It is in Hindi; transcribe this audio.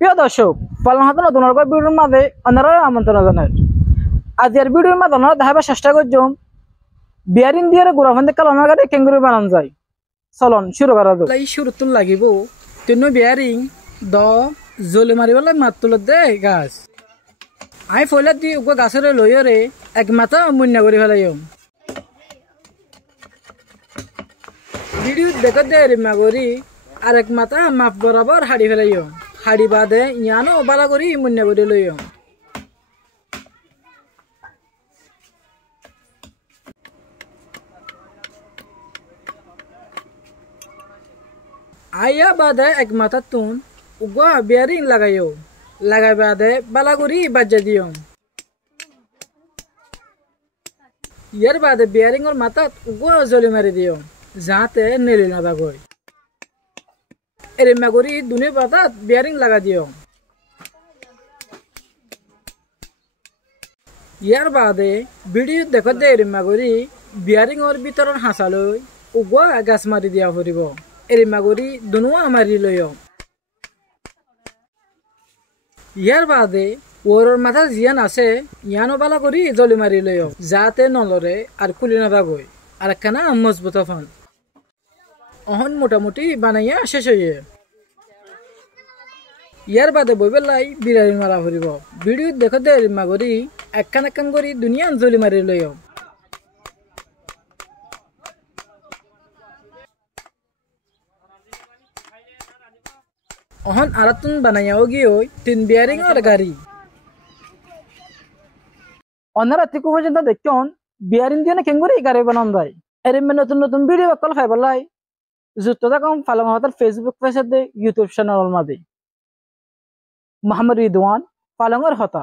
প্রিয় দর্শক, পালন হাতে নতুন ভিডিওর মাঝে অন্যরা আমন্ত্রণ জানাই। আজকের ভিডিওর মাঝে আমরা দেখাবার চেষ্টা করছি বিয়ারিং দিয়ে গোড়াফান্দি কালানোর গাড়ি কেঙ্গুরি বানানো যায়। চলন শুরু করা যাক। শুরুত লাগিব তিন বিয়ারিং দ জলে মারিবেলা মাত তুলে দে গাছ। আমি ফইলার দি গাছের লইরে এক মাথা মুন্না করে ফেলাই। ভিডিও দেখে দে রিমা করি আর এক মাথা মাপ বরাবর হাড়ি ফেলাই। হাড়ি বাদে ইয়ানো বালা করি মুন্না করে লই। आया बादे एक माथा तुम उगवा बियरिंग लगायो लगाय बादे बालागुरी बज्जा दियो। यार बादे बियरिंग और माथा उगवा जोली मारी दियो जाते नीली ना बागोय। एरे मगुरी दुने बाता बियरिंग लगा दियो। यार बादे वीडियो देखो दे एरे मगुरी बियरिंग और बितरन हासालो उगवा गास मारी दिया फरिबो। एरे मागुरी दुनुआ मारी लयो। यार बादे ओरर माथा जियान आसे यानो बाला करी जली मारी लयो जाते नलरे और खुली ना बागोय और खाना मजबूत फान। अहन मोटामुटी बानाइया शेष हये। यार बादे बइबेलाई बिरारी मारा फरिबो। भिडियो देखो दे एरे मागुरी एकखान एकखान करी दुनिया जली मारी लयो। ओहन आरतुन बनाया होगी ओय तीन बियरिंग और गाड़ी। অন্যরা ঠিক পর্যন্ত দেখুন বিয়ারিং দিয়ে কেঙ্গুরি গাড়ি বানানো যায়। এর নতুন নতুন ভিডিও কল ফাইবালাই যুক্ত থাকুন ফালং হাতের ফেসবুক পেজে ইউটিউব চ্যানেল মাঝে। মোহাম্মদ রিদওয়ান ফালংয়ের হতা।